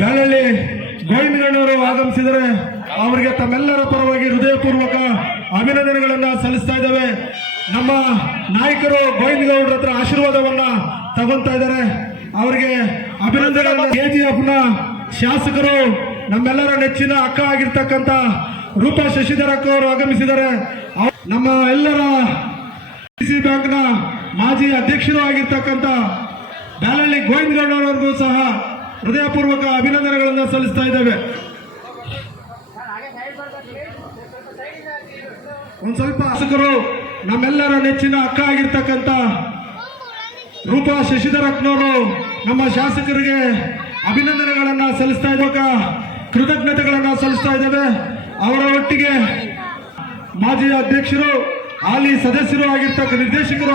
ಬ್ಯಾಳಳ್ಳಿ ಗೋವಿಂದಗಣ್ಣವರು ಆಗಮಿಸಿದರೆ ಅವರಿಗೆ ತಮ್ಮೆಲ್ಲರ ಪರವಾಗಿ ಹೃದಯಪೂರ್ವಕ ಅಭಿನಂದನೆಗಳನ್ನ ಸಲ್ಲಿಸ್ತಾ ಇದ್ದಾವೆ. ನಮ್ಮ ನಾಯಕರು ಗೋವಿಂದಗೌಡರ ಹತ್ರ ಆಶೀರ್ವಾದವನ್ನ ತಗೊಂತಾ ಇದ್ದಾರೆ. ಅವರಿಗೆ ಅಭಿನಂದನೆಗಳನ್ನ ಕೆಜಿಎಫ್ನ ಶಾಸಕರು ನಮ್ಮೆಲ್ಲರ ನೆಚ್ಚಿನ ಅಕ್ಕ ಆಗಿರ್ತಕ್ಕಂತ ರೂಪಾ ಶಶಿಧರಕ್ಕ ಅವರು ಆಗಮಿಸಿದ್ದಾರೆ. ನಮ್ಮ ಎಲ್ಲರ ಸಿ ಬ್ಯಾಂಕ್ನ ಮಾಜಿ ಅಧ್ಯಕ್ಷರು ಆಗಿರ್ತಕ್ಕಂಥ ಬ್ಯಾಲಳ್ಳಿ ಗೋವಿಂದಗೌಡರವರೆಗೂ ಸಹ ಹೃದಯಪೂರ್ವಕ ಅಭಿನಂದನೆಗಳನ್ನು ಸಲ್ಲಿಸ್ತಾ ಇದ್ದೇವೆ. ಒಂದ್ ಸ್ವಲ್ಪ ಶಾಸಕರು ನಮ್ಮೆಲ್ಲರ ನೆಚ್ಚಿನ ಅಕ್ಕ ಆಗಿರ್ತಕ್ಕಂಥ ರೂಪಾ ಶಶಿಧರತ್ನವರು ನಮ್ಮ ಶಾಸಕರಿಗೆ ಅಭಿನಂದನೆಗಳನ್ನ ಸಲ್ಲಿಸ್ತಾ ಇದ್ದಾಗ ಕೃತಜ್ಞತೆಗಳನ್ನ ಸಲ್ಲಿಸ್ತಾ ಇದ್ದೇವೆ. ಅವರ ಒಟ್ಟಿಗೆ ಮಾಜಿ ಅಧ್ಯಕ್ಷರು, ಹಾಲಿ ಸದಸ್ಯರು ಆಗಿರ್ತಕ್ಕ ನಿರ್ದೇಶಕರು